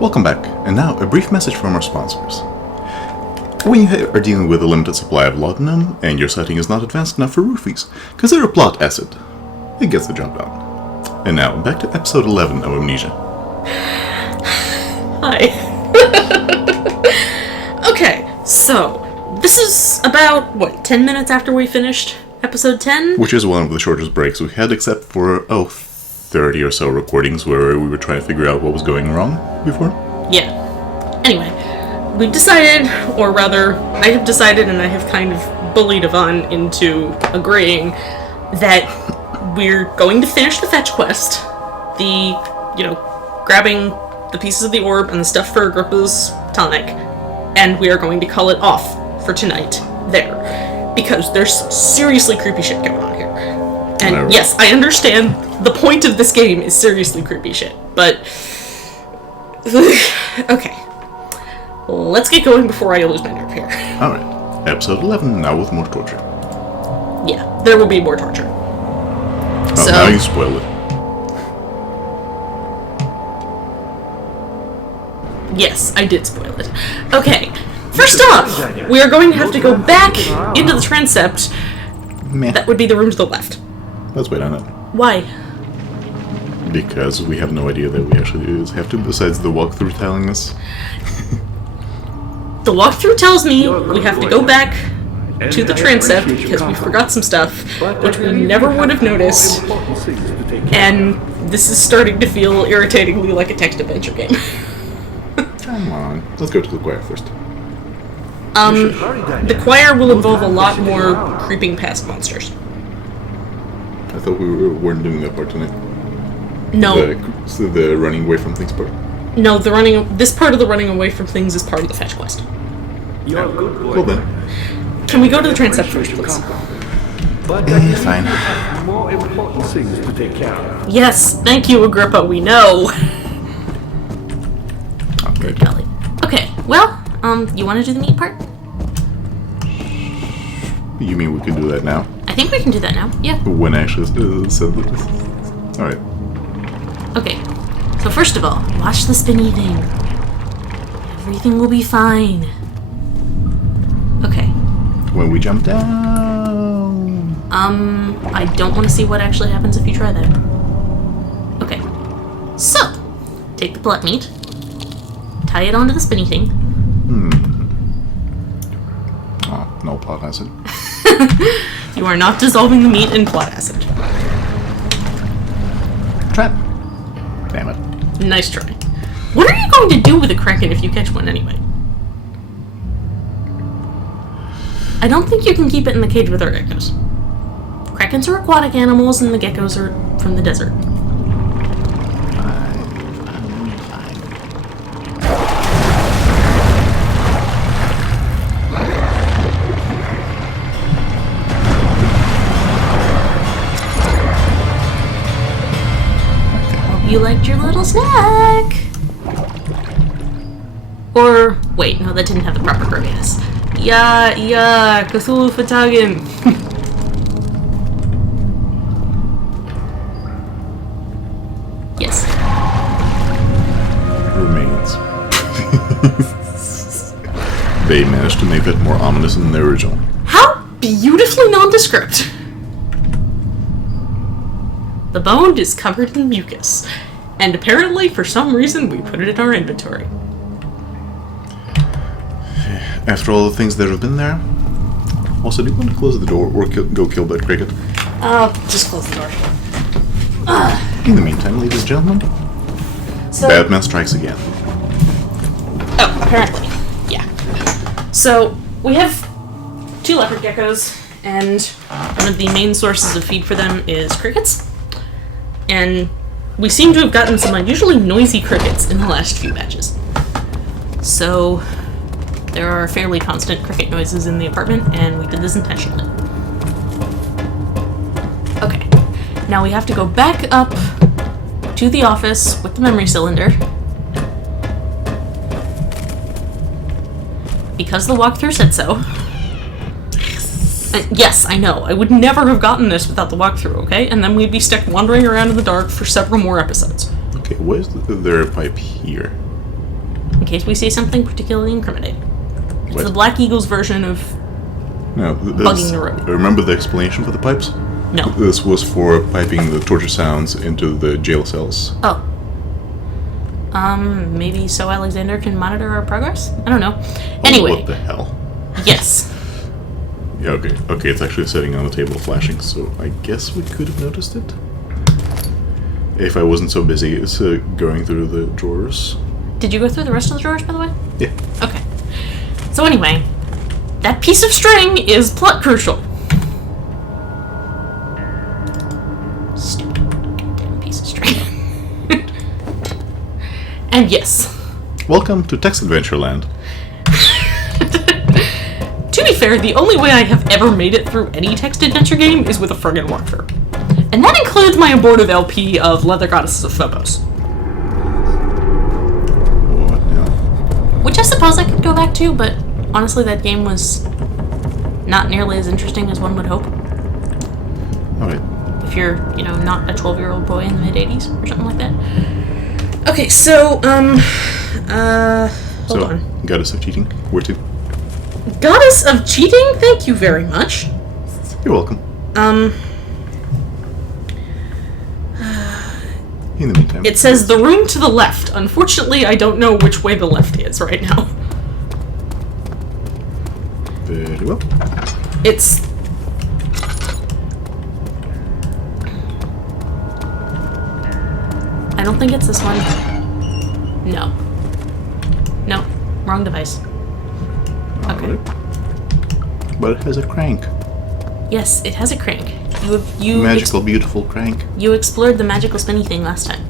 Welcome back, and now a brief message from our sponsors. When you are dealing with a limited supply of laudanum and your setting is not advanced enough for roofies, consider plot acid. It gets the job done. And now, back to episode 11 of Amnesia. Hi. Okay, so this is about, 10 minutes after we finished episode 10? Which is one of the shortest breaks we've had, except for, 30 or so recordings where we were trying to figure out what was going wrong before. Yeah. Anyway, we've decided, or rather, I have decided and I have kind of bullied Yvonne into agreeing that we're going to finish the fetch quest, grabbing the pieces of the orb and the stuff for Agrippa's tonic, and we are going to call it off for tonight there. Because there's seriously creepy shit going on here. And yes, I understand the point of this game is seriously creepy shit, but... okay. Let's get going before I lose my nerve here. Alright. Episode 11, now with more torture. Yeah, there will be more torture. Oh, so, now you spoil it. Yes, I did spoil it. Okay, first off, we are going to have to go back into the transept. Meh. That would be the room to the left. Let's wait on it. Why? Because we have no idea that we actually have to, besides the walkthrough telling us. The walkthrough tells me we have to go back to the transept because we forgot some stuff, which we never would have noticed, and this is starting to feel irritatingly like a text-adventure game. Come on. Let's go to the choir first. The choir will involve a lot more creeping past monsters. I thought we weren't doing that part tonight. No. The running away from things part? No, this part of the running away from things is part of the fetch quest. You're a good boy. Well then. Can we go to the transept first, please? Fine. More important things to take care of. Yes, thank you, Agrippa, we know. Okay. Good golly. Okay, well, you want to do the meat part? You mean we can do that now? I think we can do that now, yeah. When I actually said this. Alright. Okay, so first of all, watch the spinny thing. Everything will be fine. Okay. When we jump down... I don't want to see what actually happens if you try that. Okay. So, take the plot meat, tie it onto the spinny thing. Oh, no plot acid. You are not dissolving the meat in plot acid. Trap. Damn it. Nice try. What are you going to do with a kraken if you catch one anyway? I don't think you can keep it in the cage with our geckos. Krakens are aquatic animals and the geckos are from the desert. You liked your little snack! Or, wait, no, that didn't have the proper purpose. Yeah, Cthulhu Fatagan. Yes. Remains. They managed to make that more ominous than the original. How beautifully nondescript! The bone is covered in mucus, and apparently, for some reason, we put it in our inventory. After all the things that have been there. Also, do you want to close the door or go kill that cricket? Just close the door. In the meantime, ladies and gentlemen, So, Batman strikes again. oh, apparently. Yeah. So, we have 2 leopard geckos, and one of the main sources of feed for them is crickets. And we seem to have gotten some unusually noisy crickets in the last few batches. So, there are fairly constant cricket noises in the apartment, and we did this intentionally. Okay, now we have to go back up to the office with the memory cylinder. Because the walkthrough said so. Yes, I know. I would never have gotten this without the walkthrough, okay? And then we'd be stuck wandering around in the dark for several more episodes. Okay, what is there a pipe here? case we see something particularly incriminating. It's What? the Black Eagle's version of No, bugging the road. Remember the explanation for the pipes? No. This was for piping the torture sounds into the jail cells. Oh. Maybe so Alexander can monitor our progress? I don't know. Anyway. What the hell? Yes. Yeah, okay, it's actually sitting on the table flashing, so I guess we could have noticed it. If I wasn't so busy going through the drawers. Did you go through the rest of the drawers, by the way? Yeah. Okay. So anyway, that piece of string is plot crucial. Stupid goddamn piece of string. And yes. Welcome to Text Adventure Land. To be fair, the only way I have ever made it through any text adventure game is with a friggin' walkthrough. And that includes my abortive LP of Leather Goddesses of Phobos. What now? Which I suppose I could go back to, but honestly that game was not nearly as interesting as one would hope. Alright. If you're, not a 12-year-old boy in the mid-80s or something like that. Okay, so, hold on. Goddess of Cheating, where to? Goddess of Cheating? Thank you very much. You're welcome. In the meantime. It says the room to the left. Unfortunately, I don't know which way the left is right now. Very well. It's... I don't think it's this one. No. No. Wrong device. Okay. Alright. But it has a crank. Yes, it has a crank. You Magical, beautiful crank. You explored the magical spinny thing last time.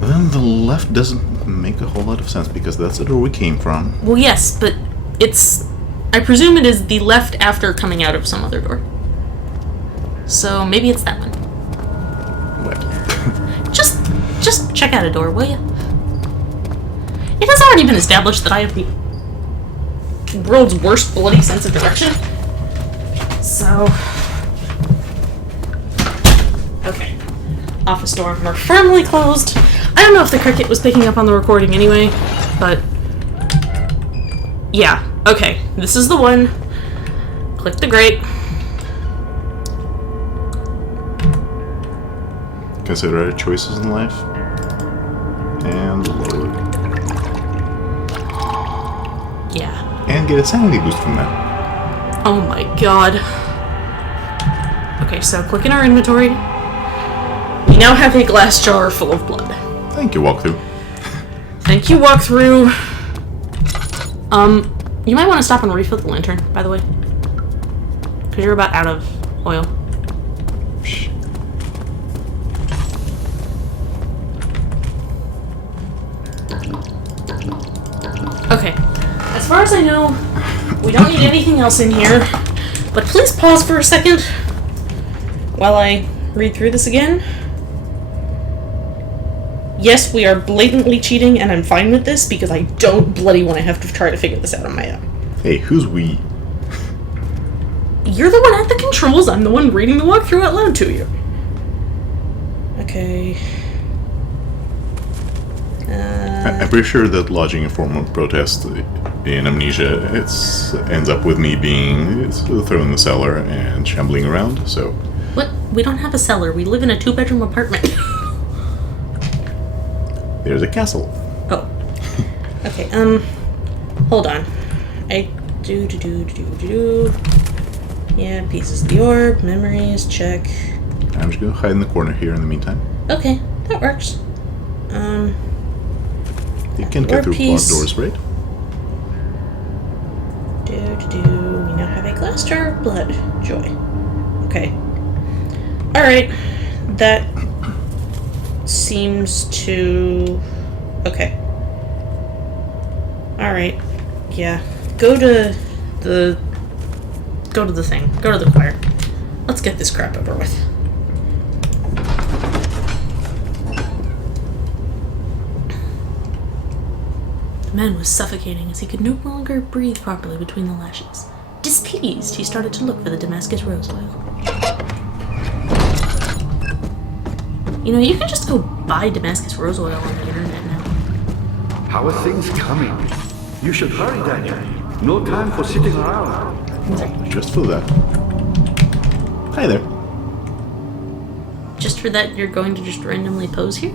Then the left doesn't make a whole lot of sense because that's the door we came from. Well, yes, but it's... I presume it is the left after coming out of some other door. So maybe it's that one. What? Just check out a door, will you? It has already been established that I have the world's worst bloody sense of direction. So... Okay. Office door more firmly closed. I don't know if the cricket was picking up on the recording anyway, but... Yeah, okay. This is the one. Click the grate. Consider our choices in life. And lower. Yeah. And get a sanity boost from that. Oh my god. Okay, so click in our inventory. We now have a glass jar full of blood. Thank you, walkthrough. Thank you, walkthrough. You might want to stop and refill the lantern, by the way. Because you're about out of oil. Psh. Okay. As far as I know, we don't need anything else in here. But please pause for a second while I read through this again. Yes, we are blatantly cheating, and I'm fine with this because I don't bloody want to have to try to figure this out on my own. Hey, who's we? You're the one at the controls. I'm the one reading the walkthrough out loud to you. Okay. I'm pretty sure that lodging a formal protest in Amnesia ends up with me being thrown in the cellar and shambling around, so... What? We don't have a cellar. We live in a 2-bedroom apartment. There's a castle. Oh. Okay, hold on. Yeah, pieces of the orb, memories, check. I'm just gonna hide in the corner here in the meantime. Okay, that works. You can get through locked doors, right? We now have a glass jar of blood. Joy. Okay. Alright. That seems to... Okay. Alright. Yeah. Go to the thing. Go to the choir. Let's get this crap over with. The man was suffocating as he could no longer breathe properly between the lashes. Displeased, he started to look for the Damascus rose oil. You know, you can just go buy Damascus rose oil on the internet now. How are things coming? You should hurry, Daniel. No time for sitting around. Just for that. Hi there. Just for that, you're going to just randomly pose here?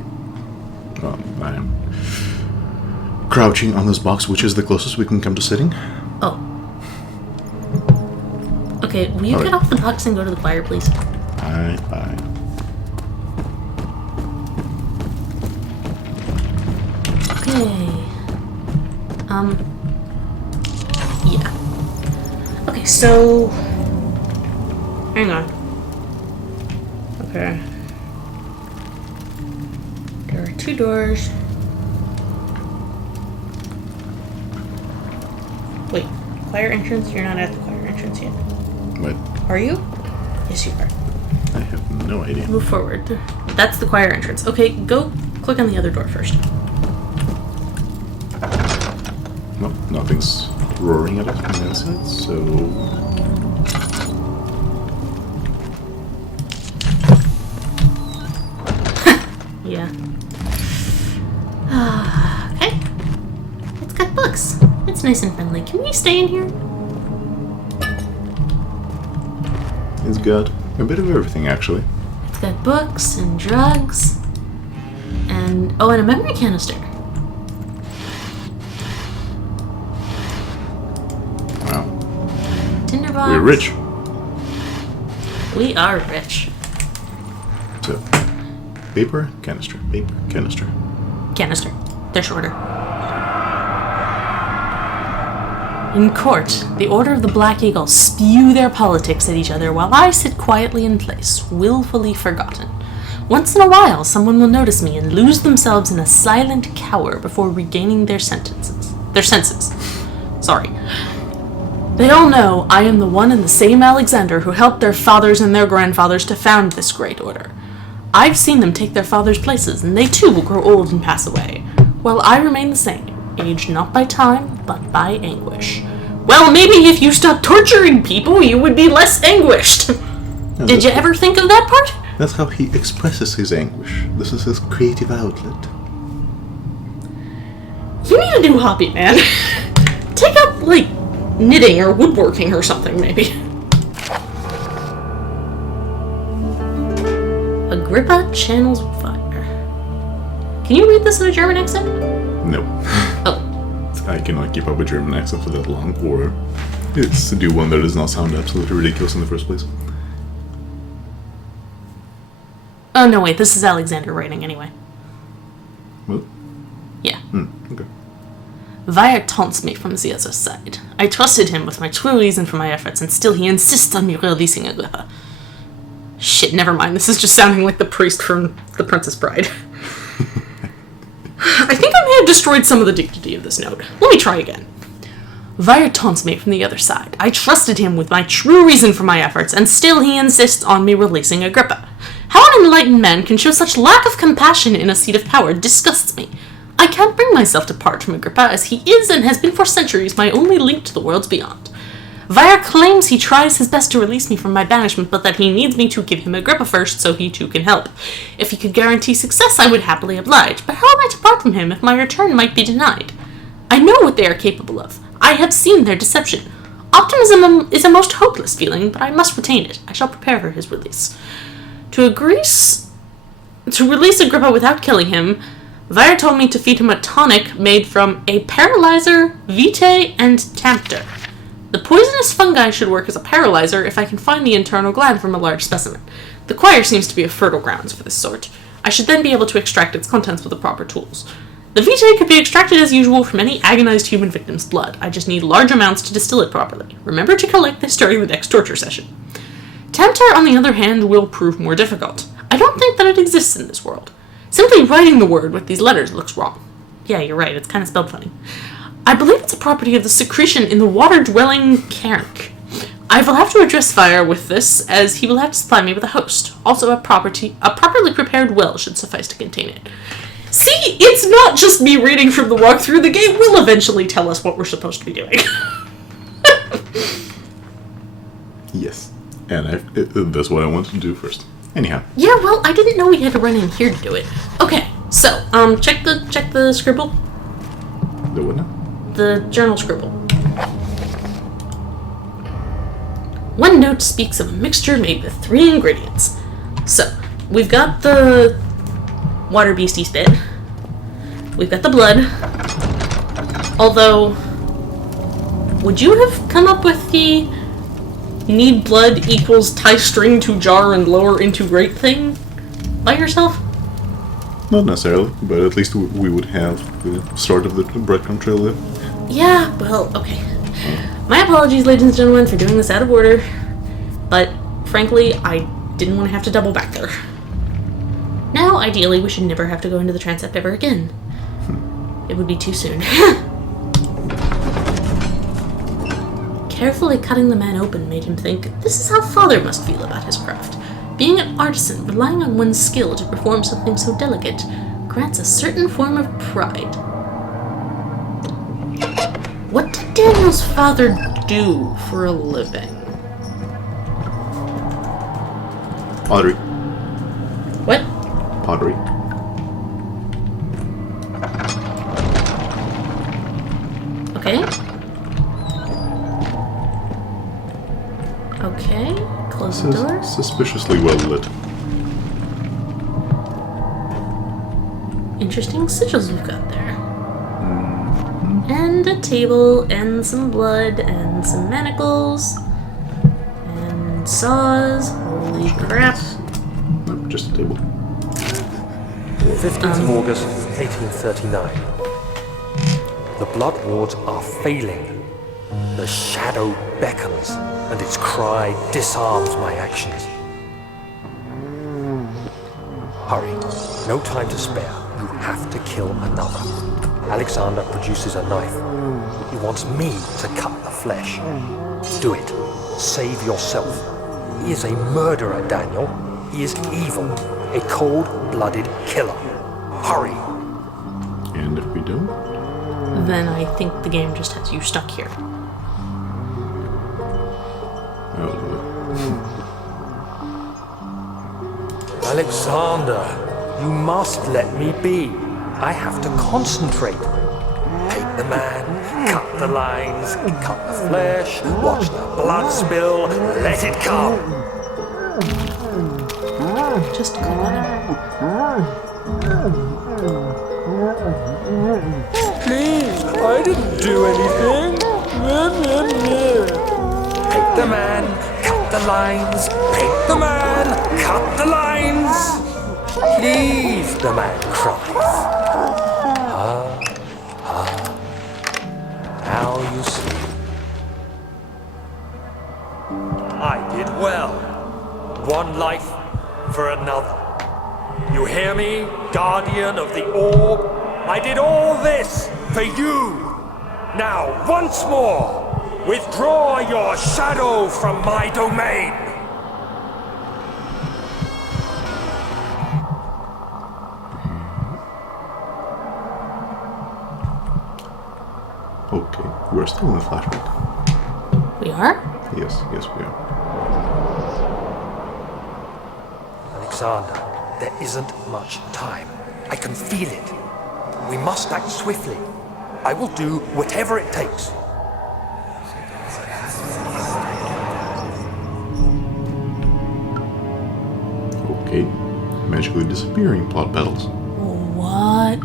Well, I am crouching on this box, which is the closest we can come to sitting. Oh. Okay, will you All get right. off the box and go to the choir, please? Bye. Okay. Yeah. Okay, so... Hang on. Okay. There are 2 doors. Wait, choir entrance? You're not at the choir entrance yet. What? Are you? Yes, you are. I have no idea. Move forward. That's the choir entrance. Okay, go click on the other door first. Nope, nothing's roaring at us from the outside, so... Yeah. Okay. It's got books. It's nice and friendly. Can we stay in here? It's got a bit of everything, actually. It's got books and drugs. And... oh, and a memory canister. Wow. Tinderbox. We're rich. We are rich. So, paper, canister, paper, canister. Canister. They're shorter. In court, the Order of the Black Eagle spew their politics at each other while I sit quietly in place, willfully forgotten. Once in a while, someone will notice me and lose themselves in a silent cower before regaining their senses. Sorry. They all know I am the one and the same Alexander who helped their fathers and their grandfathers to found this great order. I've seen them take their fathers' places, and they too will grow old and pass away, while I remain the same, aged not by time, but by anguish. Well, maybe if you stopped torturing people, you would be less anguished. Did you ever think of that part? That's how he expresses his anguish. This is his creative outlet. You need a new hobby, man. Take up, like, knitting or woodworking or something, maybe. Agrippa channels fire. Can you read this in a German accent? No. Oh. I cannot keep up with German accent for that long, or it's to do one that does not sound absolutely ridiculous in the first place. Oh, no, wait, this is Alexander writing anyway. What? Yeah. Okay. Weyer taunts me from the other side. I trusted him with my true reason for my efforts, and still he insists on me releasing Agrippa. Shit, never mind. This is just sounding like the priest from The Princess Bride. I think I may have destroyed some of the dignity of this note. Let me try again. Weyer taunts me from the other side. I trusted him with my true reason for my efforts, and still he insists on me releasing Agrippa. How an enlightened man can show such lack of compassion in a seat of power disgusts me. I can't bring myself to part from Agrippa, as he is and has been for centuries my only link to the worlds beyond. Weyer claims he tries his best to release me from my banishment, but that he needs me to give him Agrippa first so he too can help. If he could guarantee success, I would happily oblige, but how am I to part from him if my return might be denied? I know what they are capable of. I have seen their deception. Optimism is a most hopeless feeling, but I must retain it. I shall prepare for his release. To release Agrippa without killing him, Weyer told me to feed him a tonic made from a paralyzer, vitae, and tempter. The poisonous fungi should work as a paralyzer if I can find the internal gland from a large specimen. The choir seems to be a fertile grounds for this sort. I should then be able to extract its contents with the proper tools. The vitae could be extracted as usual from any agonized human victim's blood. I just need large amounts to distill it properly. Remember to collect this during the next torture session. Tempter, on the other hand, will prove more difficult. I don't think that it exists in this world. Simply writing the word with these letters looks wrong. Yeah, you're right, it's kind of spelled funny. I believe it's a property of the secretion in the water-dwelling Cairn. I will have to address Weyer with this, as he will have to supply me with a host. Also, a properly prepared well should suffice to contain it. See, it's not just me reading from the walkthrough. The game will eventually tell us what we're supposed to be doing. Yes. And that's what I wanted to do first. Anyhow. Yeah, well, I didn't know we had to run in here to do it. Okay, so, check the scribble. The what now? The journal scribble. One note speaks of a mixture made with 3 ingredients. So, we've got the water beastie spit. We've got the blood. Although, would you have come up with the need blood equals tie string to jar and lower into grate thing by yourself? Not necessarily, but at least we would have the start of the breadcrumb trail there. Yeah, well, okay. My apologies, ladies and gentlemen, for doing this out of order. But, frankly, I didn't want to have to double back there. Now, ideally, we should never have to go into the transept ever again. It would be too soon. Carefully cutting the man open made him think, this is how father must feel about his craft. Being an artisan, relying on one's skill to perform something so delicate, grants a certain form of pride. What did Daniel's father do for a living? Pottery. What? Pottery. Okay. Okay. Close the door. Suspiciously well lit. Interesting sigils we've got there. And a table, and some blood, and some manacles, and saws. Holy crap. Nope, just a table. 15th of August, 1839. The blood wards are failing. The shadow beckons, and its cry disarms my actions. Hurry, no time to spare. You have to kill another. Alexander produces a knife. He wants me to cut the flesh. Do it. Save yourself. He is a murderer, Daniel. He is evil. A cold-blooded killer. Hurry. And if we don't? Then I think the game just has you stuck here. Oh, Alexander, you must let me be. I have to concentrate. Take the man, cut the lines, cut the flesh, watch the blood spill, let it come. Just click on him. Please, I didn't do anything. Take the man, cut the lines. Take the man, cut the lines. Please, the man cries. Now you see. I did well. One life for another. You hear me, guardian of the orb? I did all this for you. Now, once more, withdraw your shadow from my domain. okay. We're still in the flashback. We are? Yes, we are. Alexander, there isn't much time. I can feel it. We must act swiftly. I will do whatever it takes. Okay. Magically disappearing plot petals. What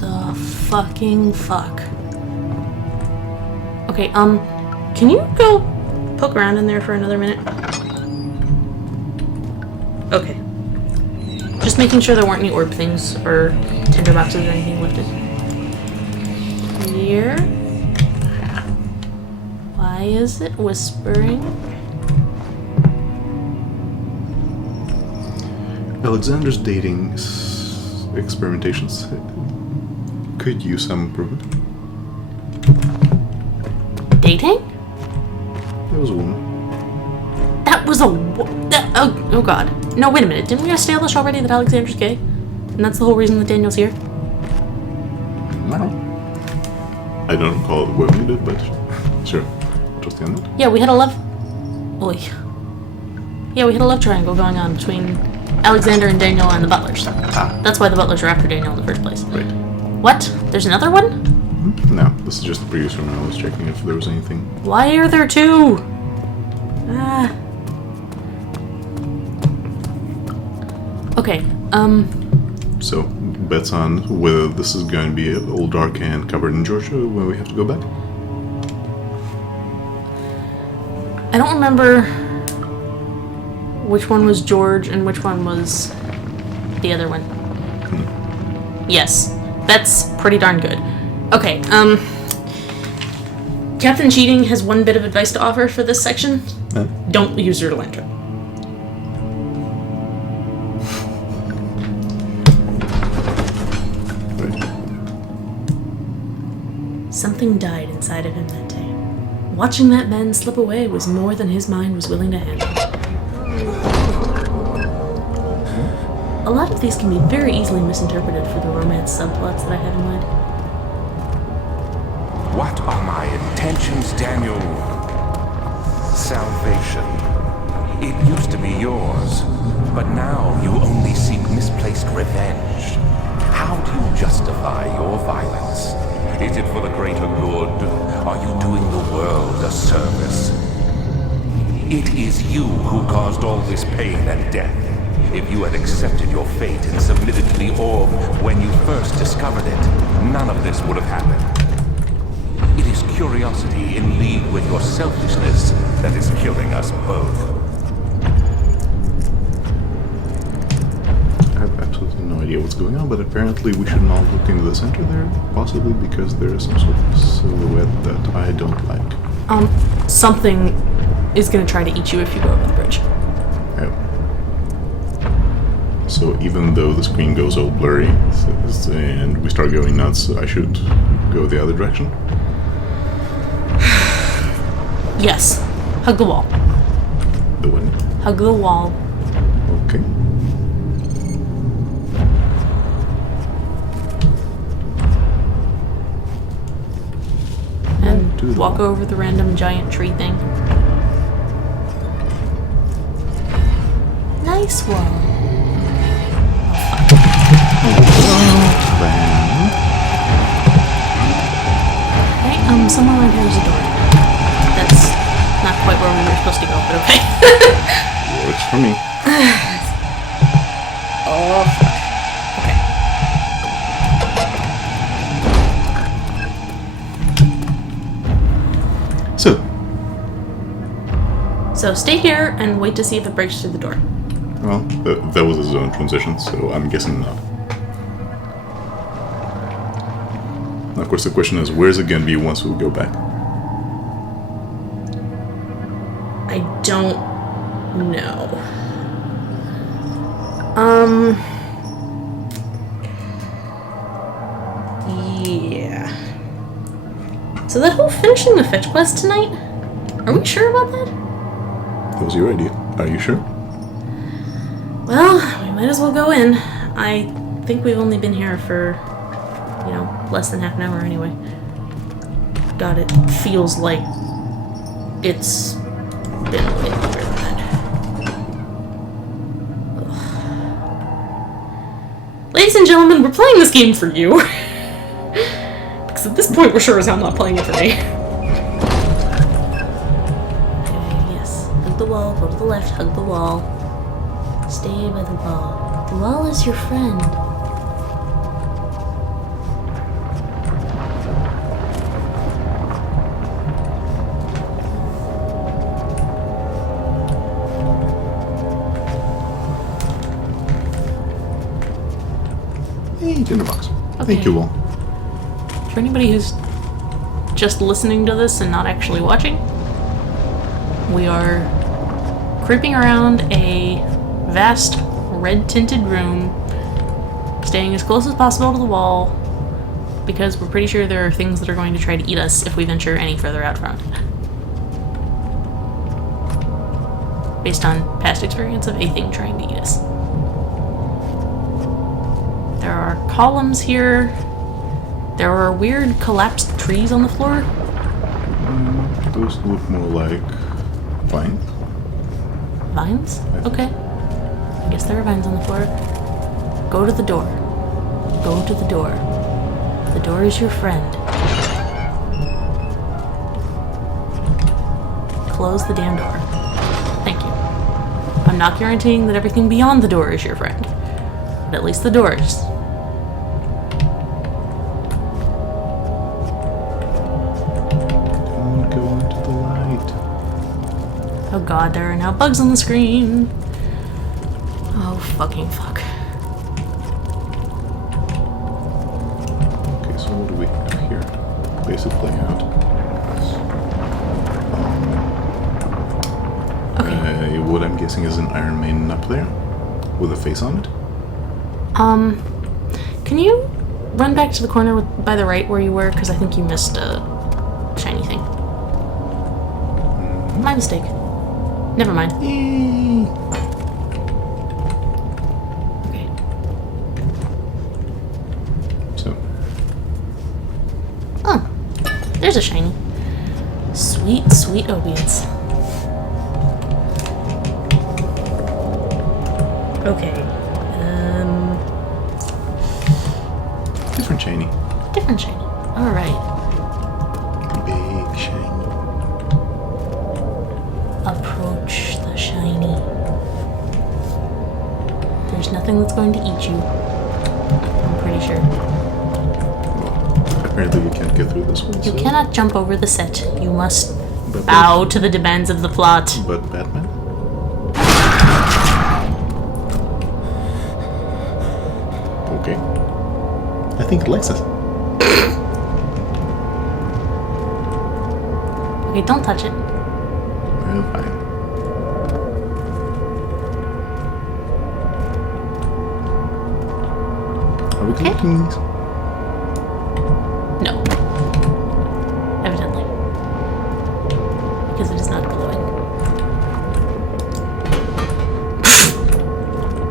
the fucking fuck? Okay, can you go poke around in there for another minute? Okay. Just making sure there weren't any orb things or tinder boxes or anything lifted. Here. Why is it whispering? Alexander's dating experimentations could use some improvement. Dating? There was a woman. That was a... oh god. No, wait a minute. Didn't we establish already that Alexander's gay? And that's the whole reason that Daniel's here? No. I don't recall it when we did, but sure. Just on that. Yeah, we had a love... Oy. Yeah, we had a love triangle going on between Alexander and Daniel and the butlers. Ah. That's why the butlers are after Daniel in the first place. Right. What? There's another one? No, this is just the previous room. I was checking if there was anything. Why are there two? Ah. Okay, So, bets on whether this is going to be all dark and covered in Georgia when we have to go back? I don't remember which one was George and which one was the other one. Yes, that's pretty darn good. Okay, Captain Cheating has one bit of advice to offer for this section. Don't use your lantern. Something died inside of him that day. Watching that man slip away was more than his mind was willing to handle. A lot of these can be very easily misinterpreted for the romance subplots that I have in mind. What are my intentions, Daniel? Salvation. It used to be yours, but now you only seek misplaced revenge. How do you justify your violence? Is it for the greater good? Are you doing the world a service? It is you who caused all this pain and death. If you had accepted your fate and submitted to the orb when you first discovered it, none of this would have happened. It is curiosity in league with your selfishness that is killing us both. I have absolutely no idea what's going on, but apparently we should not look into the center there, possibly because there is some sort of silhouette that I don't like. Something is gonna try to eat you if you go over the bridge. Yeah. So even though the screen goes all blurry and we start going nuts, I should go the other direction? Yes. Hug the wall. The what? Hug the wall. Okay. And To the walk wall. over the random giant tree thing. Nice wall. Hey, somewhere around here is a door. That's not quite where we were supposed to go, but okay. Works for me. Oh, fuck. Okay. So stay here and wait to see if it breaks through the door. Well, that was a zone transition, so I'm guessing not. Now, of course, the question is, where's it going to be once we go back? I don't know. Yeah. So that whole finishing the fetch quest tonight? Are we sure about that? That was your idea. Are you sure? Well, we might as well go in. I think we've only been here for, less than half an hour anyway. God, it feels like it's been way longer than that. Ugh. Ladies and gentlemen, we're playing this game for you. Because at this point, we're sure as hell not playing it for me. Okay, yes. Hug the wall, go to the left, hug the wall. Stay by the wall. The wall is your friend. Hey, dinner box. Okay. Thank you all. For anybody who's just listening to this and not actually watching, we are creeping around a vast red-tinted room, staying as close as possible to the wall, because we're pretty sure there are things that are going to try to eat us if we venture any further out front. Based on past experience of a thing trying to eat us. There are columns here. There are weird collapsed trees on the floor. Those look more like vines. Vines? Okay. I guess there are vines on the floor. Go to the door. Go to the door. The door is your friend. close the damn door. Thank you. I'm not guaranteeing that everything beyond the door is your friend, but at least the doors. Don't go into the light. Oh god, there are now bugs on the screen. Oh fucking fuck. Okay, so what do we have here? Basic layout. What I'm guessing is an Iron Maiden up there with a face on it. Can you run back to the corner by the right where you were? Because I think you missed a shiny thing. My mistake. Never mind. Okay. So, Oh, there's a shiny. Sweet, sweet opiates. Okay. different shiny. Different shiny. Alright. Big shiny. Approach the shiny. There's nothing that's going to eat you. I'm pretty sure. Apparently we can't get through this one. You so. cannot jump over the set. You must But bow to the demands of the plot. But Batman? Okay. I think it likes us. Okay, don't touch it. Well, fine. Are we collecting these? No. Evidently. Because it is not glowing.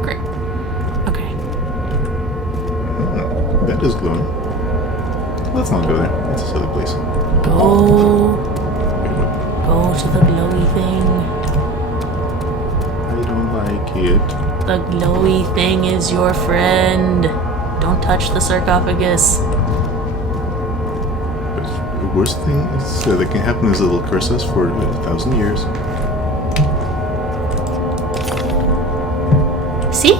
Great. Okay. That is glowing. Let's not go there. It's a silly place. Go. Wait, what? Go to the glowy thing. I don't like it. The glowy thing is your friend. Don't touch the sarcophagus. But the worst thing is that can happen is it'll curse us for 1,000 years. See?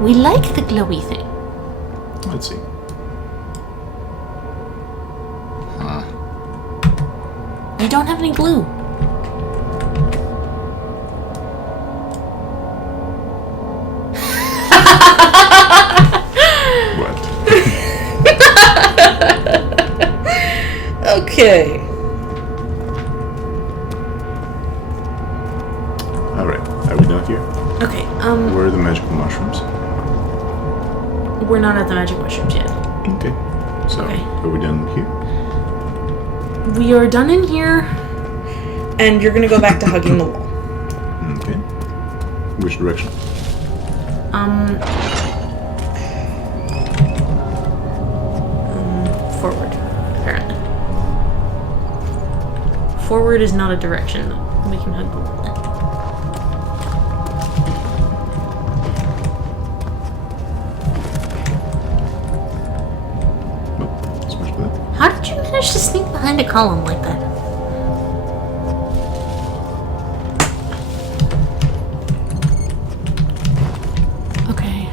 We like the glowy thing. Let's see. You don't have any glue. What? Okay. Alright, are we done here? Okay, Where are the magical mushrooms? we're not at the magic mushrooms yet. Okay. So, Okay. are we done here? We are done in here, and you're gonna go back to hugging the wall. Okay. Which direction? Forward, apparently. Forward is not a direction. We can hug the wall. Nope. Smash that. How did you manage to sneak behind a column like that? Okay.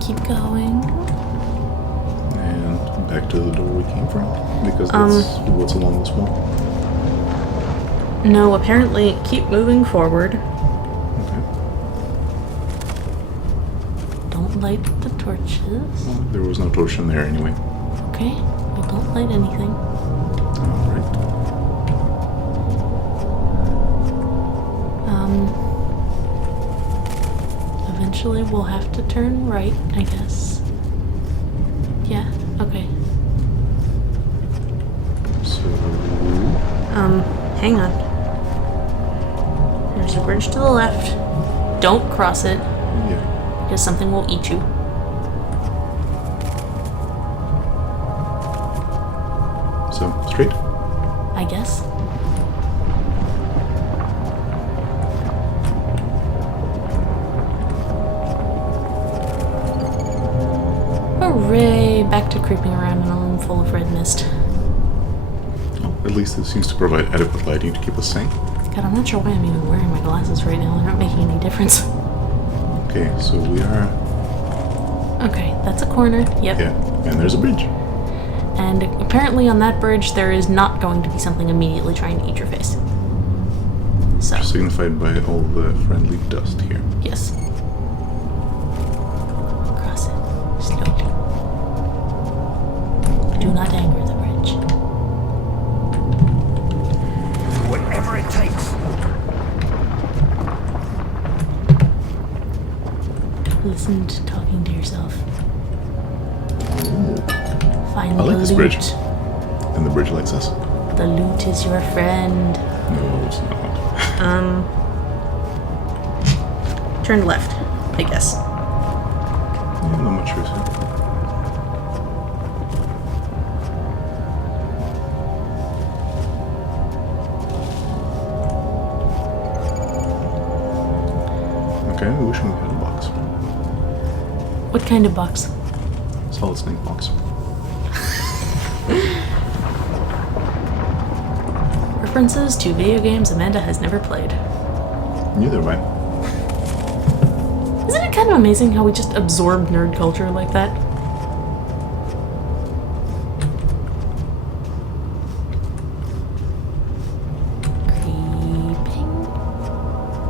Keep going. And back to the door we came from? Because that's what's along this wall. No, apparently keep moving forward. Okay. Don't light the torches. Well, there was no torch in there anyway. Okay, well don't light anything. Alright. Eventually we'll have to turn right, I guess. Yeah, okay. So. Hang on. There's a bridge to the left. Don't cross it, Yeah. because something will eat you. So, straight? I guess. Hooray! Back to creeping around in a room full of red mist. Oh, At least it seems to provide adequate lighting to keep us sane. God, I'm not sure why I'm even wearing my glasses right now. They're not making any difference. Okay, so we are... Okay, that's a corner. Yep. Yeah, and there's a bridge. And apparently on that bridge there is not going to be something immediately trying to eat your face. So, Signified by all the friendly dust here. yes. Cross it. Slowly. Do not anger the bridge. Whatever it takes. Listen to talking to yourself. Find I like the this loot. bridge. And the bridge likes us. The loot is your friend. No, it's not. Turn left, I guess. Yeah, not much choice here. Okay, I wish we had a box. What kind of box? Solid snake box. References to video games Amanda has never played. Neither have I. Isn't it kind of amazing how we just absorb nerd culture like that? Creeping.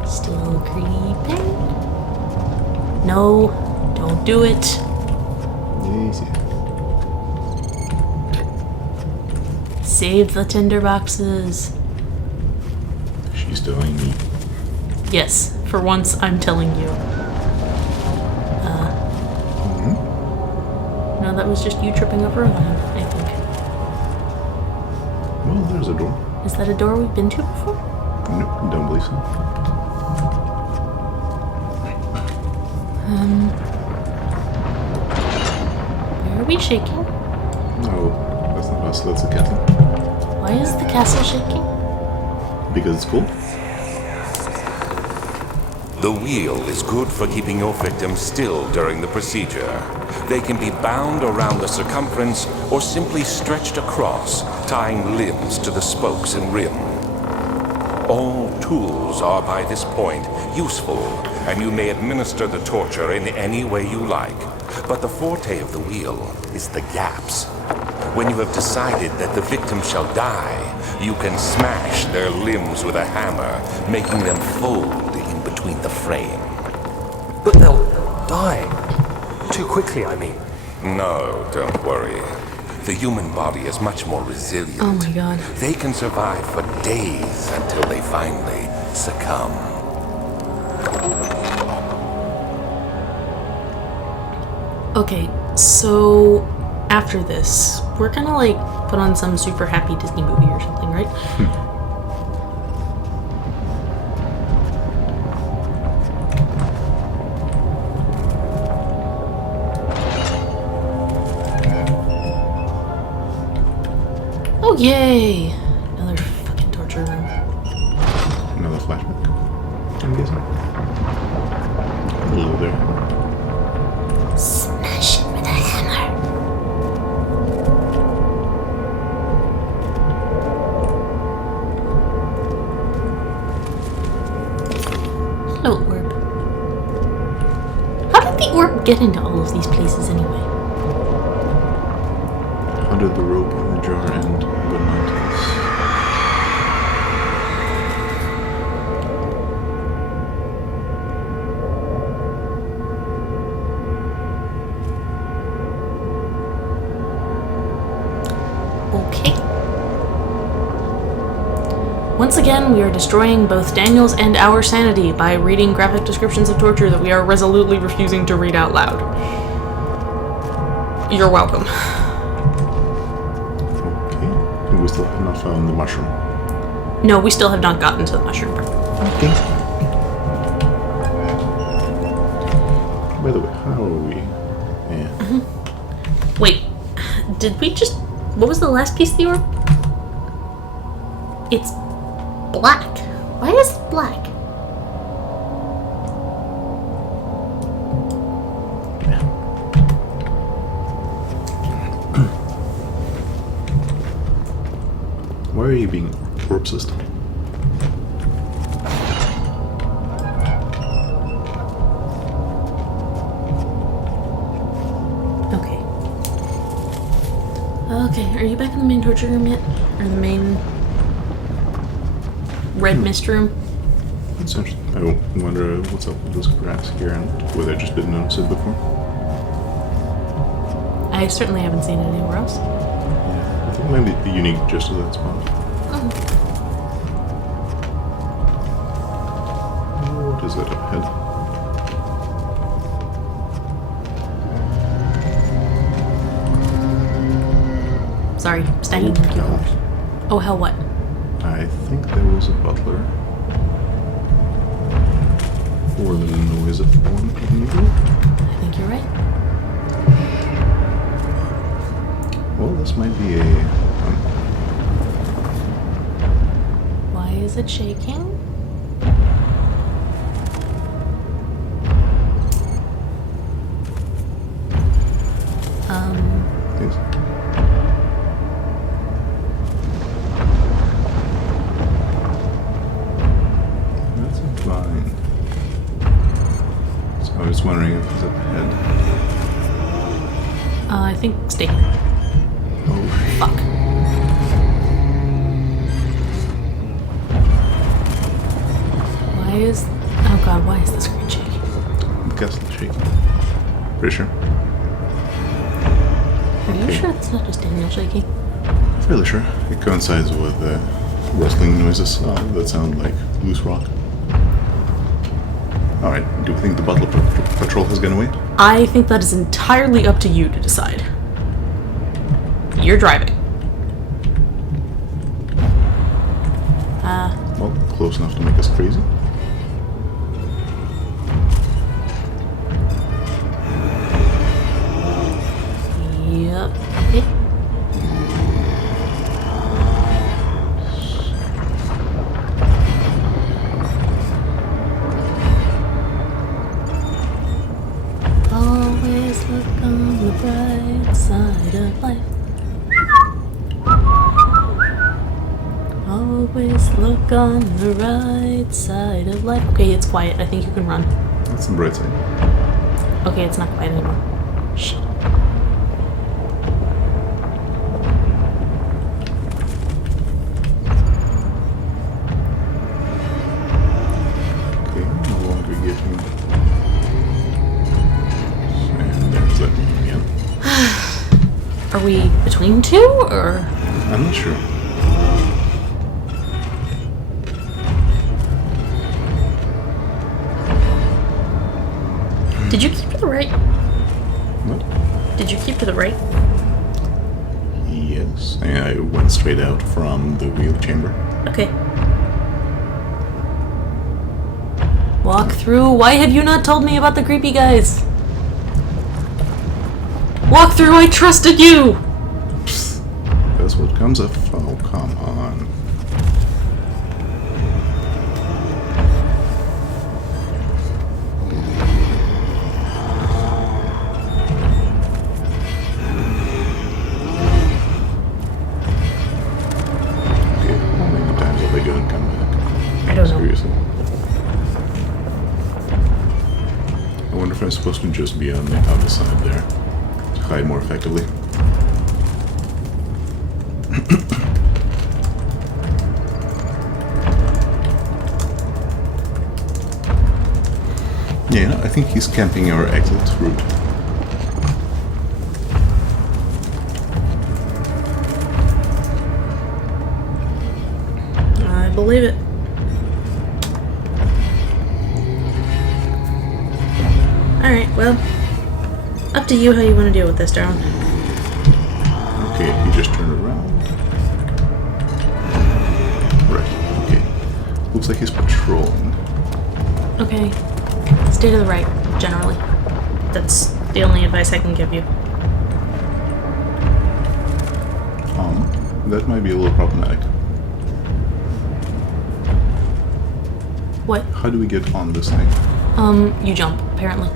Still creeping. No, don't do it. Easy. Save the tinder boxes. She's telling me. Yes, for once I'm telling you. No, that was just you tripping over a line, I think. Well, there's a door. Is that a door we've been to before? Nope, don't believe so. Where are we shaking? No, that's not us, that's the castle. Why is the castle shaking? Because it's cool. The wheel is good for keeping your victims still during the procedure. They can be bound around the circumference or simply stretched across, tying limbs to the spokes and rim. All tools are by this point useful, and you may administer the torture in any way you like. But the forte of the wheel is the gaps. When you have decided that the victim shall die, you can smash their limbs with a hammer, making them fold in between the frame. But they'll die. Too quickly, I mean. No, don't worry. The human body is much more resilient. Oh my god. They can survive for days until they finally succumb. Okay, so after this, we're gonna like put on some super happy Disney movie or something, right? Oh yay! Another fucking torture room. Another flashback. I'm guessing. Hello there. Smash it with a hammer. Hello, orb. How did the orb get into all of these places anyway? Under the rope in the jar and good mountains. Okay. Once again, we are destroying both Daniel's and our sanity by reading graphic descriptions of torture that we are resolutely refusing to read out loud. You're welcome. Okay. We still have not found the mushroom. No, we still have not gotten to the mushroom part. Okay. By the way, how are we? Yeah. Wait, did we just... What was the last piece of the orb? It's black. Why is it black? Why are you being corpsist? Okay. Okay, are you back in the main torture room yet? Or the main red mist room? That's interesting. I wonder what's up with those cracks here and whether I just didn't notice it before. I certainly haven't seen it anywhere else. Yeah, I think it might be unique just to that spot. What is it up ahead? Sorry, stacking Hell. keyboards. Oh, hell what? I think there was a butler. Or the noise of one people. I think you're right. Well, this might be a... Why is it shaking? Things. That's fine. So I was wondering if it's up ahead. I think stay. Oh, Fuck. Why is... Oh god, why is the screen shaking? I'm guessing shaking. Pretty sure. Are you sure it's not just Daniel shaking? Fairly sure. It coincides with rustling noises that sound like loose rock. Alright, do we think the butler patrol has gone away? I think that is entirely up to you to decide. You're driving. Well, close enough to make us crazy. Yep. Okay. Always look on the bright side of life. Always look on the right side of life. Okay, it's quiet. I think you can run. That's the bright side. Okay, it's not quiet anymore. Shit. Okay, no longer getting... And there's that one again. Are we between two, or? I'm not sure. Did you keep to the right? What? Did you keep to the right? Yes. And I went straight out from the wheel chamber. Okay. Walk through. Why have you not told me about the creepy guys? Walk through. I trusted you. That's what comes up. Oh, come on. Okay, how many times are they gonna come back? I don't know. Seriously. I wonder if I'm supposed to just be on the other side there to hide more effectively. Yeah, I think he's camping our exit route. I believe it. Alright, well, up to you how you want to deal with this, darling. Okay, he just turned around. Right, okay. Looks like he's patrolling. Okay. Stay to the right, generally. That's the only advice I can give you. That might be a little problematic. What? How do we get on this thing? You jump, apparently.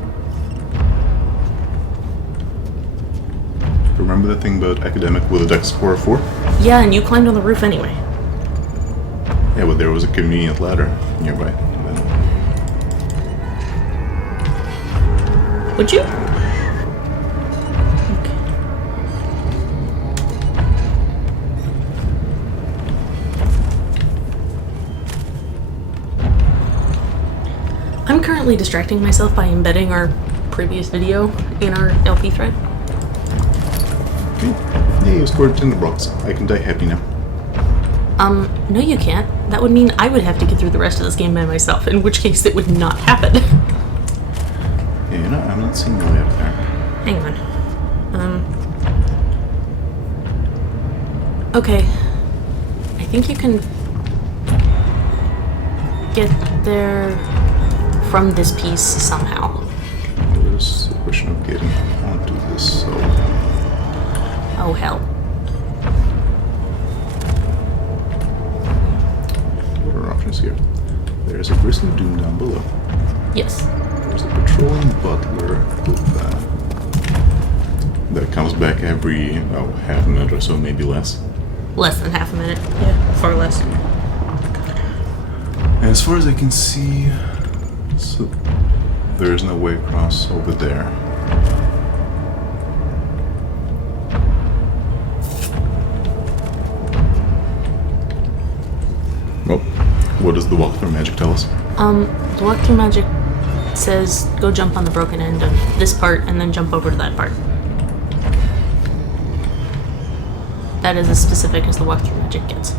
Remember that thing about academic with a dex score of 4? Yeah, and you climbed on the roof anyway. Yeah, but there was a convenient ladder nearby. Then. Would you? I'm currently distracting myself by embedding our previous video in our LP thread. Okay. Yeah, you scored tinderbox. I can die happy now. No you can't. That would mean I would have to get through the rest of this game by myself, in which case it would not happen. Yeah, you know, I'm not seeing the way up there. Hang on. Okay. I think you can get there from this piece somehow. There's a question of getting onto this, so... Oh, hell. What are options here? There's a Grizzly Doom down below. Yes. There's a patrolling butler with that comes back every, half a minute or so, maybe less. Less than half a minute. Yeah, far less. And as far as I can see, so there is no way across over there. Well, what does the walkthrough magic tell us? The walkthrough magic says go jump on the broken end of this part and then jump over to that part. That is as specific as the walkthrough magic gets.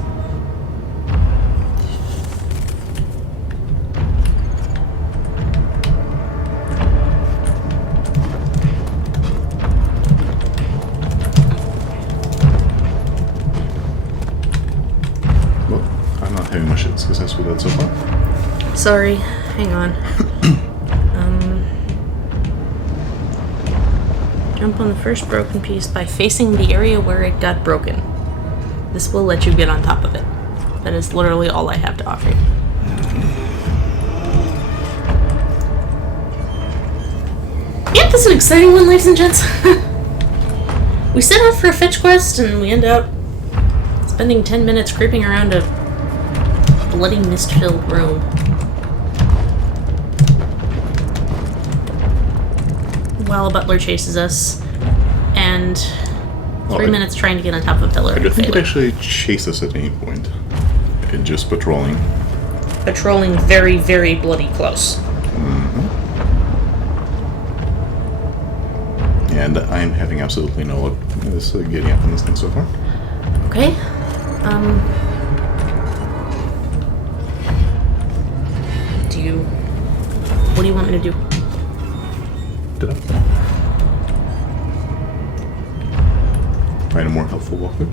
Well, I'm not having much success with that so far. Sorry, hang on. Jump on the first broken piece by facing the area where it got broken. This will let you get on top of it. That is literally all I have to offer you. Yep, this is an exciting one, ladies and gents. We set out for a fetch quest and we end up spending 10 minutes creeping around a bloody mist-filled room. While a butler chases us, and 3 minutes trying to get on top of a pillar. I don't think it failing. actually chases us at any point. It's just patrolling. Patrolling very, very bloody close. And I'm having absolutely no luck getting up on this thing so far. Okay. What do you want me to do? Did I? Find a more helpful walkthrough?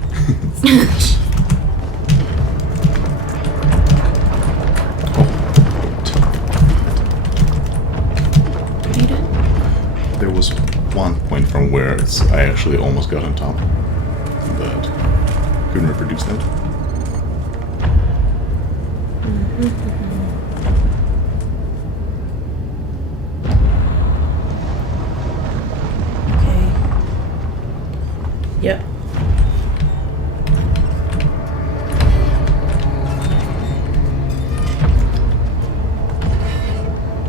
What are you doing? There was one point from where I actually almost got on top, but couldn't reproduce that. Okay. Yep.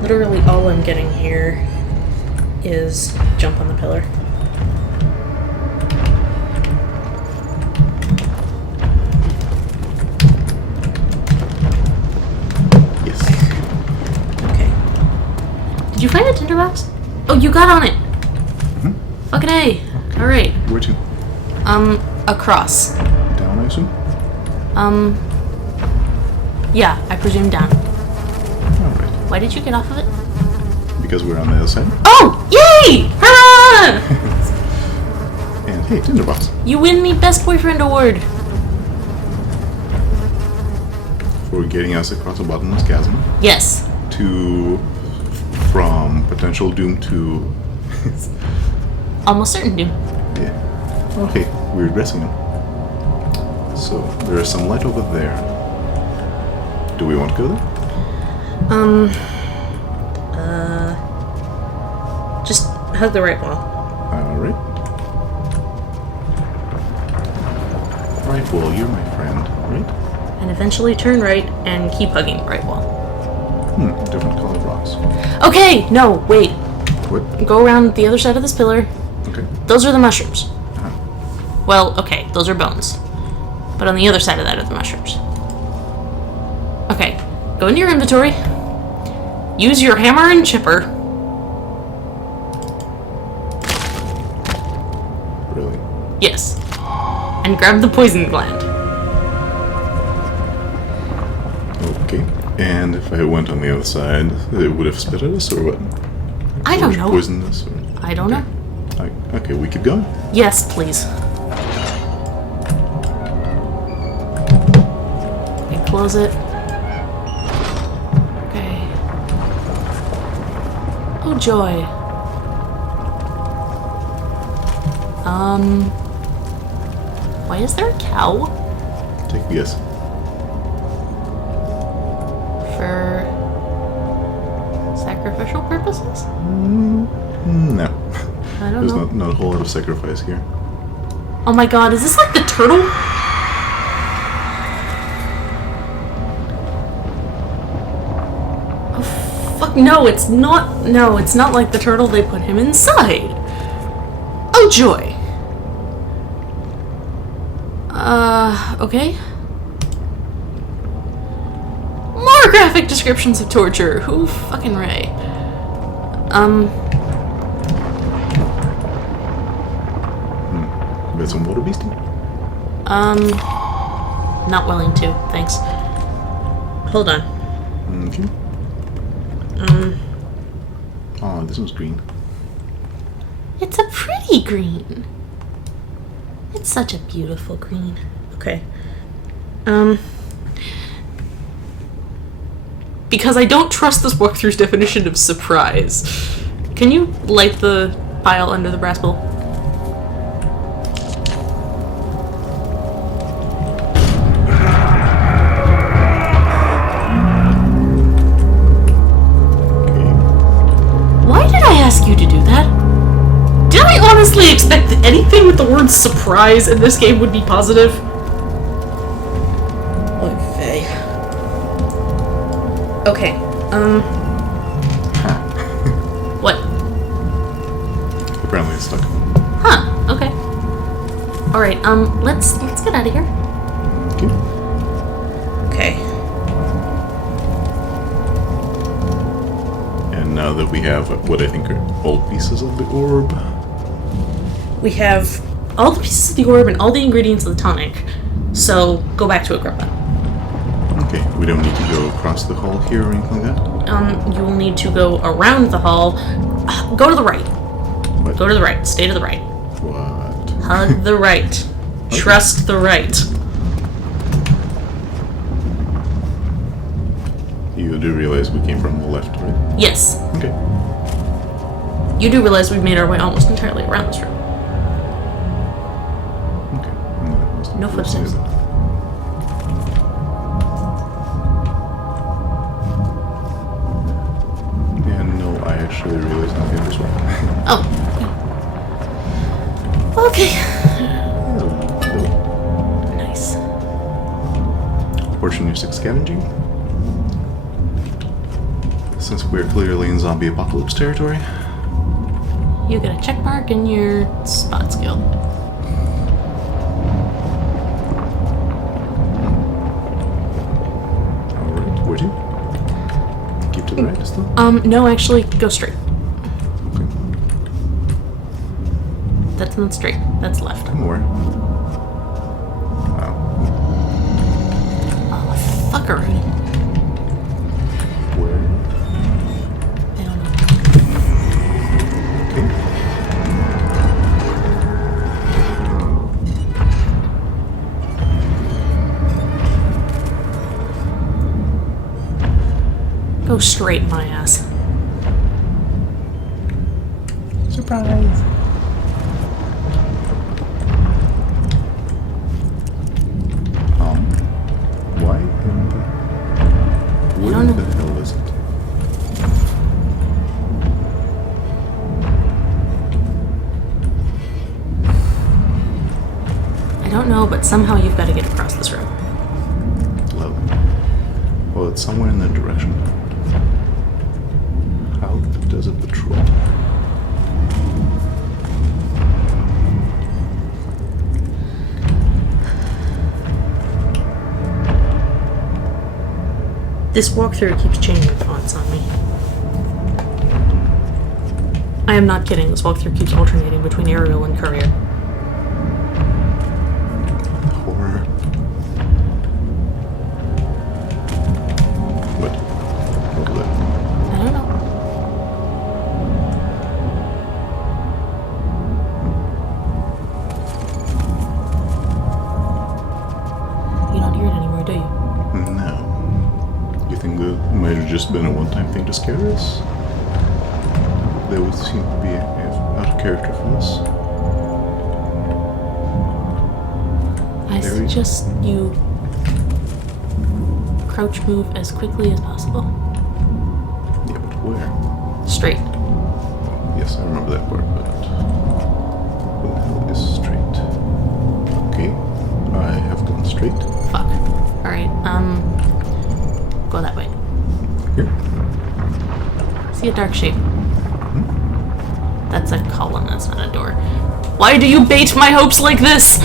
Literally all I'm getting here is jump on the pillar. Yes. Okay. Did you find a tinderbox? Oh, you got on it! Fucking A! Alright. Where to? Across. Down, I assume? Yeah, I presume down. Alright. Why did you get off of it? Because we're on the other side. Oh! Yay! Hurrah! And hey, tinderbox. You win me Best Boyfriend Award! For getting us across a bottomless chasm Yes. from potential doom to... Almost certain doom. Yeah. Okay, we're regressing him. So, there is some light over there. Do we want to go there? Just hug the right wall. Alright. Right, well, you're my friend, right? and eventually turn right and keep hugging the right wall. Different colored rocks. Okay, no, wait. What? Go around the other side of this pillar. Okay. Those are the mushrooms. Uh-huh. Well, okay, those are bones. But on the other side of that are the mushrooms. Okay, go into your inventory. Use your hammer and chipper. Really? Yes. And grab the poison gland. Okay. And if I went on the other side, it would have spit at us, or what? I don't know. Poisoned us? Or... I don't know. Okay, we keep going. Yes, please. Okay, close it. Okay. Oh, joy. Why is there a cow? Take a guess. For sacrificial purposes? No. I don't There's know. not a whole lot of sacrifice here. Oh my god, is this like the turtle? Oh fuck, no, it's not. No, it's not like the turtle. They put him inside. Oh joy. Okay. More graphic descriptions of torture. Who fucking Ray? Got some water beastie? Not willing to, thanks. Hold on. Okay. Oh, this one's green. It's a pretty green. It's such a beautiful green. Okay. Because I don't trust this walkthrough's definition of surprise. Can you light the pile under the brass bowl? Why did I ask you to do that? Did I honestly expect that anything with the word surprise in this game would be positive? Okay. Okay, what? Apparently it's stuck. Huh, okay. Alright, let's get out of here. Okay. Okay. And now that we have what I think are all pieces of the orb. We have all the pieces of the orb and all the ingredients of the tonic. So, go back to Agrippa. Okay, we don't need to go across the hall here or anything like that? You will need to go around the hall. Go to the right. What? Go to the right. Stay to the right. What? Hug the right. Trust the right. You do realize we came from the left, right? Yes. Okay. You do realize we've made our way almost entirely around this room. Okay. No footsteps. And no, I actually realized nothing this way. Oh. Okay. Nice. Opportunistic scavenging. Since we're clearly in zombie apocalypse territory. You get a check mark in your spot skill. Alright, where to? Keep to the right still? No, actually, go straight. Okay. That's not straight. That's left. More. Wow. Oh, fucker. Where? I don't know. Okay. Go straight, my ass. Surprise! Why in the... Where don't know. the hell is it? I don't know, but somehow you've got to get across this room. Well, it's somewhere in that direction. How does it patrol? This walkthrough keeps changing fonts on me. I am not kidding, this walkthrough keeps alternating between Arial and Courier. Horror. What? What was that? I don't know. You don't hear it anymore, do you? No. You think that might have just been a one-time thing to scare us? They would seem to be out of character for this. I suggest you crouch move as quickly as possible. Yeah, but where? Straight. Oh, yes, I remember that part, but where the hell is straight? Okay, I have gone straight. Fuck. Alright, go that way. Here. See a dark shape. That's a column, that's not a door. Why do you bait my hopes like this?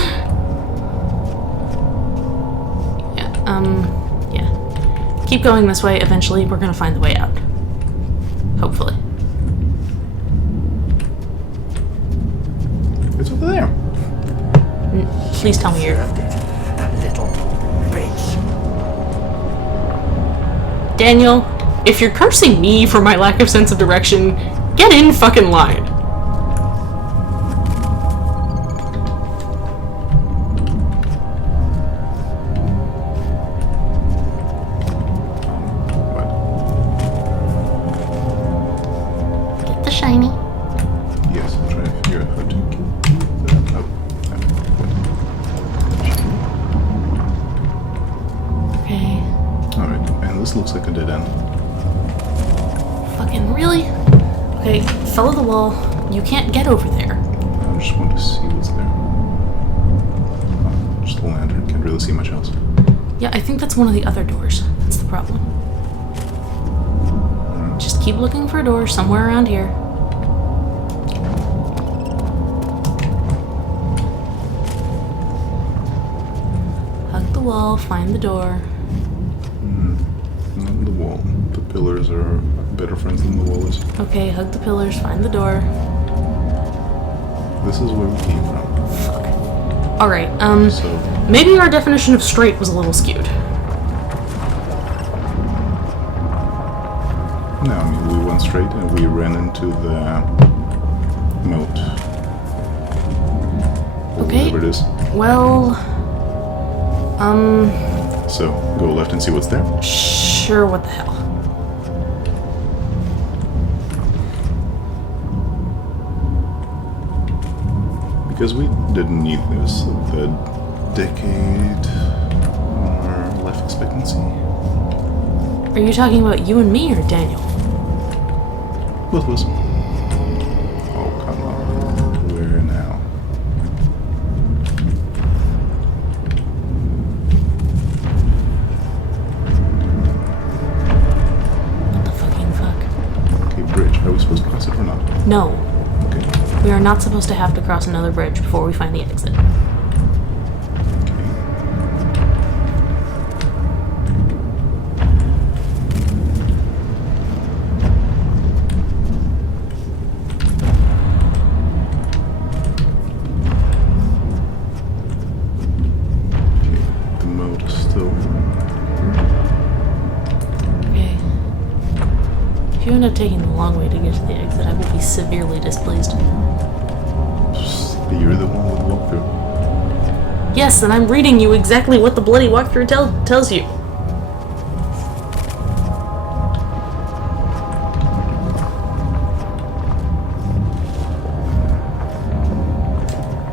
Yeah. Keep going this way, eventually we're gonna find the way out. Hopefully. It's over there. Please tell me you're... That little bitch. Daniel, if you're cursing me for my lack of sense of direction, get in fucking line. Get the shiny. Yes, I'm trying to figure out how to get that. Oh, Okay. alright, and this looks like a dead end. Fucking really? Okay, follow the wall. You can't get over there. I just want to see what's there. Oh, just a lantern, can't really see much else. Yeah, I think that's one of the other doors. That's the problem. Just keep looking for a door somewhere around here. Hug the wall, find the door. Not the wall. The pillars are better friends than the wall is. Okay, hug the pillars, find the door. This is where we came from. Fuck. Alright, So, maybe our definition of straight was a little skewed. no, I mean, we went straight and we ran into the moat. Or Okay. whatever it is. Well, So, go left and see what's there. sure, what the hell. Because we didn't need this. The decade on our life expectancy. Are you talking about you and me or Daniel? Both of us. Oh, come on. Where now? What the fucking fuck? Okay, bridge. Are we supposed to cross it or not? No. Okay. We are not supposed to have to cross another bridge before we find the exit. Okay, the moat is still. Okay. If you end up taking the long way to get to the exit, I will be severely displeased. You're the one with the walkthrough. Yes, and I'm reading you exactly what the bloody walkthrough tells you.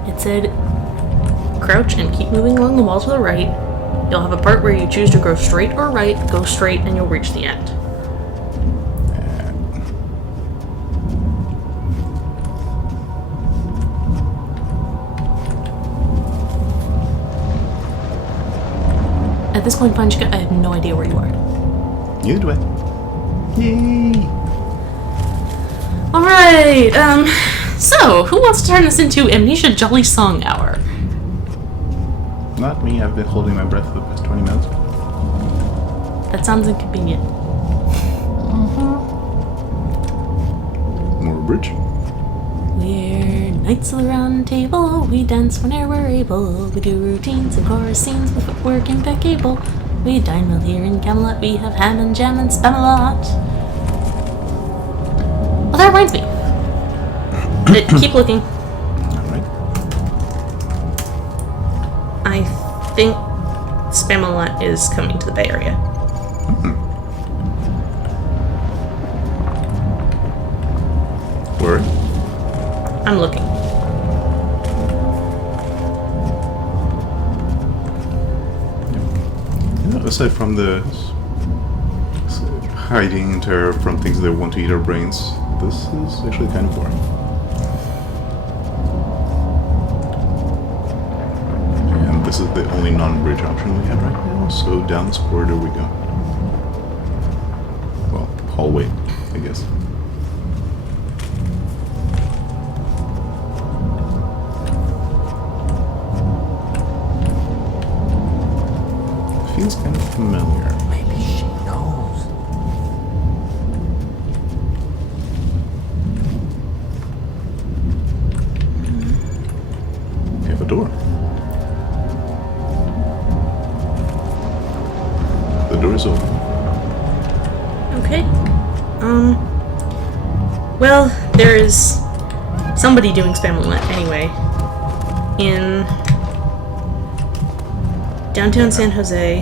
It said, crouch and keep moving along the wall to the right. You'll have a part where you choose to go straight or right. Go straight and you'll reach the end. At this point, Punchka, I have no idea where you are. Neither do I. Yay! Alright, so, who wants to turn this into Amnesia Jolly Song Hour? Not me, I've been holding my breath for the past 20 minutes. That sounds inconvenient. More bridge. We're Knights of the Round Table, we dance whenever we're able. We do routines and chorus scenes with footwork impeccable. We dine well here in Camelot, we have ham and jam and Spamalot. Oh, that reminds me. Keep looking. Alright. I think Spamalot is coming to the Bay Area. Word. I'm looking. Aside from the hiding in terror from things that want to eat our brains, this is actually kind of boring. And this is the only non-bridge option we have right now, so down this corridor we go. Well, hallway, I guess. Feels kind of familiar. Maybe she knows. We have a door. The door is open. Okay. Well, there is somebody doing Spamalot anyway. In downtown San Jose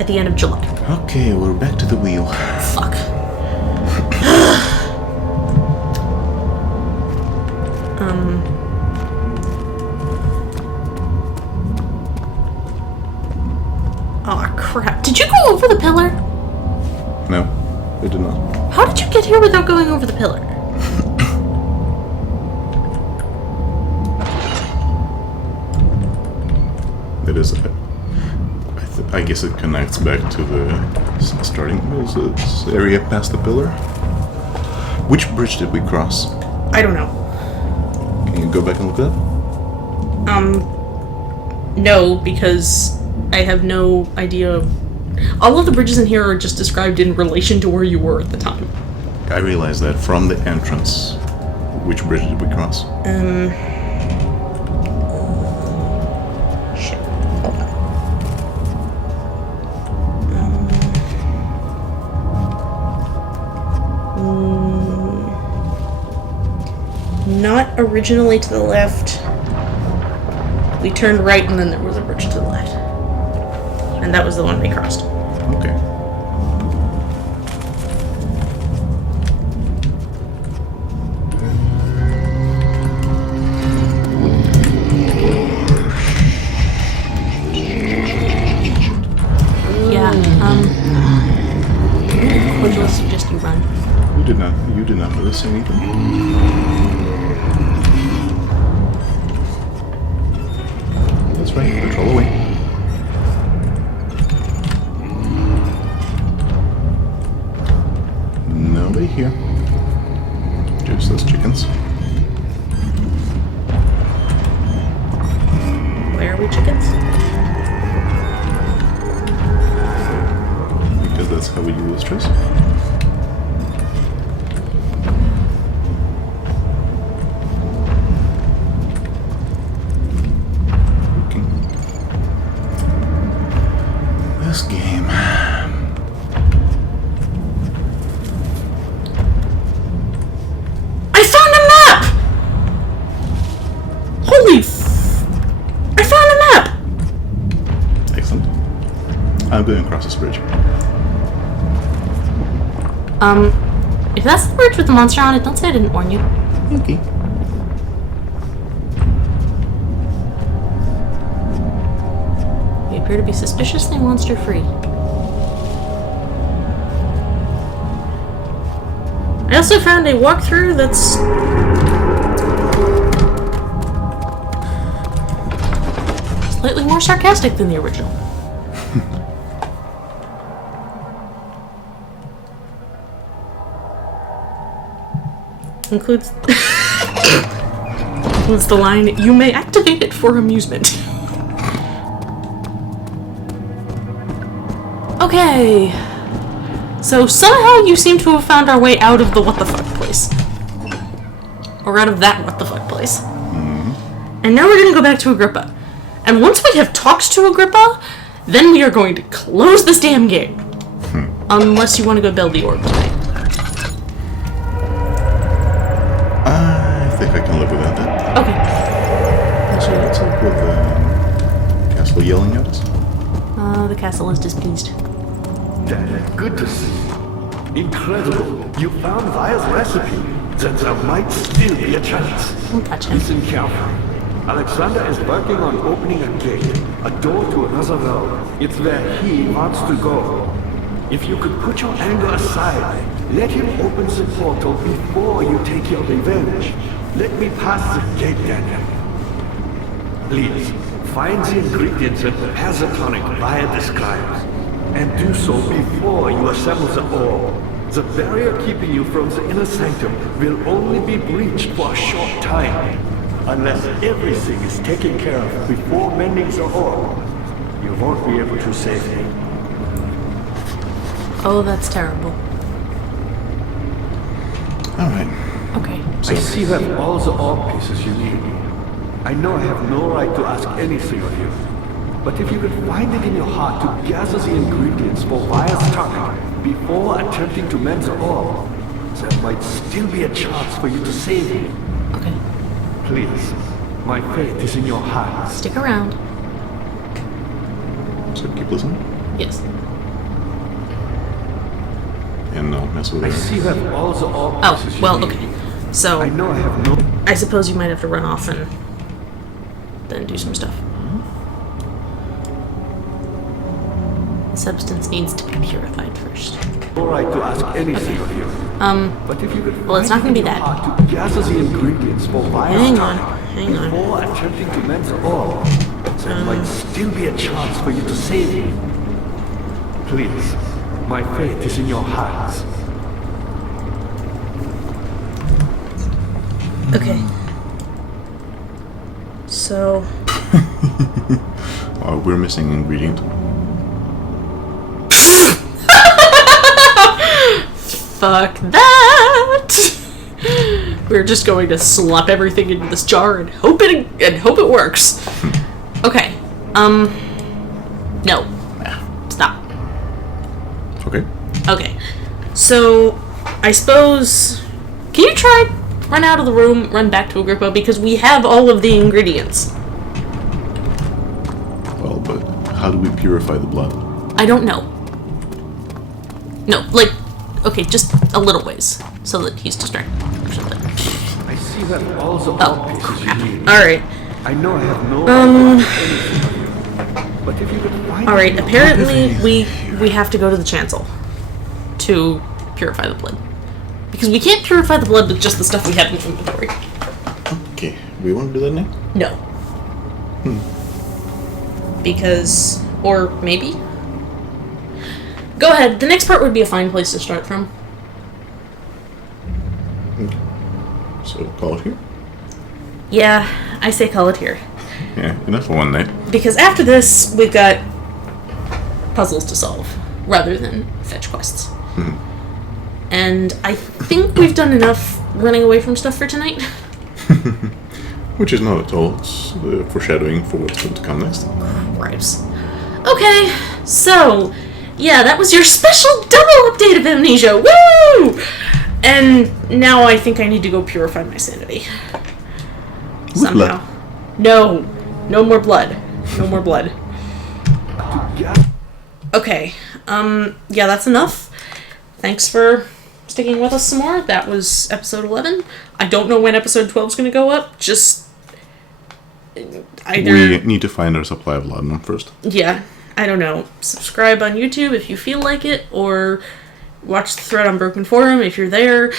at the end of July. Okay, we're back to the wheel. Fuck. Oh crap. Did you go over the pillar? No, it did not. How did you get here without going over the pillar? It is. I guess it connects back to the starting area past the pillar. Which bridge did we cross? I don't know. Can you go back and look it up? No, because I have no idea. All of the bridges in here are just described in relation to where you were at the time. I realized that from the entrance. Which bridge did we cross? Shit. Hold on. Not originally to the left. We turned right and then there was a bridge to the left. And that was the one we crossed. Okay. Yeah, cordially suggest you run. You did not notice anything? That's right, control away. Nobody here. Just those chickens. Where are we, chickens? Because that's how we do this trace. This game. I found a map! Holy I found a map! Excellent. I'm going across this bridge. If that's the bridge with the monster on it, don't say I didn't warn you. Okay. You appear to be suspiciously monster-free. I also found a walkthrough that's slightly more sarcastic than the original. includes includes the line, "You may activate it for amusement." Okay. So somehow you seem to have found our way out of the what the fuck place. Or out of that what the fuck place. And now we're gonna go back to Agrippa. And once we have talked to Agrippa, then we are going to close this damn game. Unless you want to go build the orb tonight. I think I can live without that. Okay. So what's up with the castle yelling at us? The castle is displeased. Daniel, good to see you. Incredible. You found Vaya's recipe. Then there might still be a chance. Don't touch him. Listen carefully. Alexander is working on opening a gate, a door to another realm. It's where he wants to go. If you could put your anger aside, let him open the portal before you take your revenge. Let me pass the gate, Daniel. Please, find the ingredients that prepare the tonic Vaya describes, and do so before you assemble the orb. The barrier keeping you from the inner sanctum will only be breached for a short time. Unless everything is taken care of before mending the orb, you won't be able to save me. Oh, that's terrible. Alright. Okay. I see you have all the orb pieces you need. I know I have no right to ask anything of you, but if you could find it in your heart to gather the ingredients for Vaya's tonic before attempting to mend the orb, there might still be a chance for you to save me. Okay. Please, my faith is in your hands. Stick around. So keep listening. Yes. And not mess with I it. see you have all the orb Oh, pieces you well, need. okay. So, I know I have no... I suppose you might have to run off and then do some stuff. The substance needs to be purified first. No right to ask anything of you. But if you could well, it's not find gonna it be in your that. heart to gather the ingredients for Vaya's Hang tonic on, hang on. before attempting to mend the orb, there might still be a chance for you to save me. Please, my faith is in your hands. Okay. So, We're missing an ingredient. fuck that! We're just going to slop everything into this jar and hope it works. Okay. No. Stop. Okay. Okay. So, I suppose... Can you try run out of the room, run back to Agrippa, because we have all of the ingredients. Well, but how do we purify the blood? I don't know. No, like, okay, just a little ways, so that he's distracted or something. I see you have all the Oh, orb pieces crap. you need. Alright. I know I have no right to ask anything of you. But if you could find Alright, it in your apparently heart- we have to go to the chancel to purify the blood. Because we can't purify the blood with just the stuff we have in inventory. Okay, we want to do that now? No. Because... or maybe? Go ahead, the next part would be a fine place to start from. So call it here? Yeah, I say call it here. Yeah, enough for one night. Because after this, we've got puzzles to solve, rather than fetch quests. And I think we've done enough running away from stuff for tonight. Which is not at all. It's foreshadowing for what's going to come next. Gross. Okay, so, yeah, that was your special double update of Amnesia. Woo! And now I think I need to go purify my sanity. Somehow. No. No more blood. No more blood. Okay. Yeah, that's enough. Thanks for sticking with us some more. That was episode 11. I don't know when episode 12 is going to go up. Just either... We need to find our supply of laudanum first. Yeah, I don't know. Subscribe on YouTube if you feel like it, or watch the thread on Broken Forum if you're there.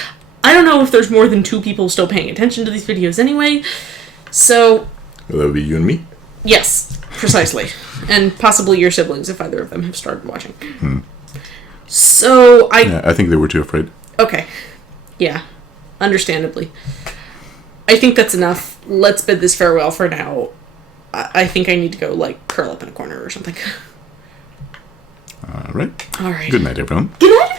I don't know if there's more than 2 people still paying attention to these videos anyway. So... Well, that would be you and me. Yes, precisely. And possibly your siblings if either of them have started watching. So, Yeah, I think they were too afraid. Okay. Yeah. understandably. I think that's enough. Let's bid this farewell for now. I think I need to go, like, curl up in a corner or something. All right. All right. Good night, everyone. Good night,